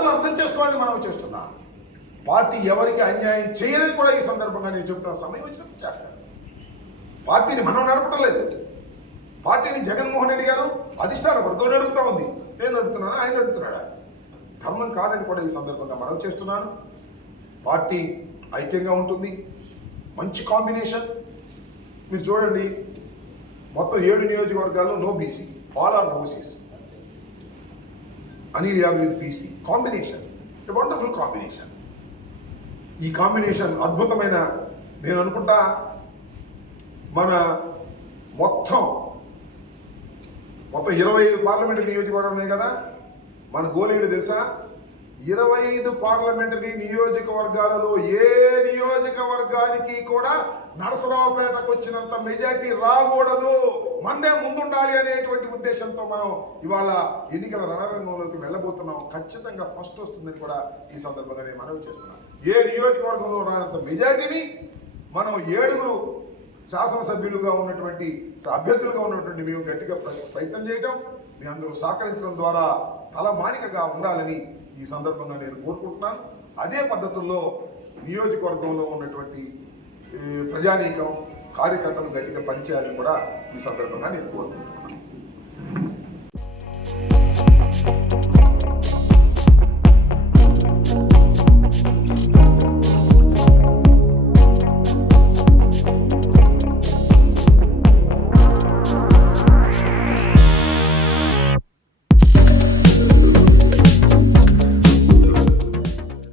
ఓటర్లు అర్థం చేసుకోవాలని మనం చేస్తున్నాం. పార్టీ ఎవరికి అన్యాయం చేయదని కూడా ఈ సందర్భంగా నేను చెబుతున్న సమయం వచ్చినప్పుడు చేస్తాను. పార్టీని మనం నడపడం లేదు. పార్టీని జగన్మోహన్ రెడ్డి గారు అధిష్టాన వర్గం నడుపుతా ఉంది. నేను నడుపుతున్నాను, ఆయన నడుపుతున్నాడా? ధర్మం కాదని కూడా ఈ సందర్భంగా మనం చేస్తున్నాను. పార్టీ ఐక్యంగా ఉంటుంది. మంచి కాంబినేషన్. మీరు చూడండి, మొత్తం 7 నియోజకవర్గాల్లో no BC, all are OCs. Anil Yadav with BC combination, wonderful combination. ఈ కాంబినేషన్ అద్భుతమైన, నేను అనుకుంటా మన మొత్తం 25 పార్లమెంటరీ నియోజకవర్గం ఉన్నాయి కదా. మన గోలేడు తెలుసా? 25 పార్లమెంటరీ నియోజకవర్గాలలో ఏ నియోజకవర్గానికి కూడా నరసరావుపేటకు వచ్చినంత మెజార్టీ రాకూడదు, మందే ముందుండాలి అనేటువంటి ఉద్దేశంతో మనం ఇవాళ ఎన్నికల రణరంగంలోకి వెళ్ళబోతున్నాం. ఖచ్చితంగా ఫస్ట్ వస్తుందని కూడా ఈ సందర్భంగా నేను మనవి చేస్తున్నాను. ఏ నియోజకవర్గంలో రానంత మెజార్టీని మనం 7 శాసనసభ్యులుగా ఉన్నటువంటి అభ్యర్థులుగా ఉన్నటువంటి మేము గట్టిగా ప్రయత్నం చేయటం, మీ అందరూ సహకరించడం ద్వారా తలమానికగా ఉండాలని ఈ సందర్భంగా నేను కోరుకుంటున్నాను. అదే పద్ధతుల్లో నియోజకవర్గంలో ఉన్నటువంటి ప్రజానీకం కార్యకర్తలు గట్టిగా పనిచేయాలని కూడా ఈ సందర్భంగా నేను కోరుకుంటున్నాను.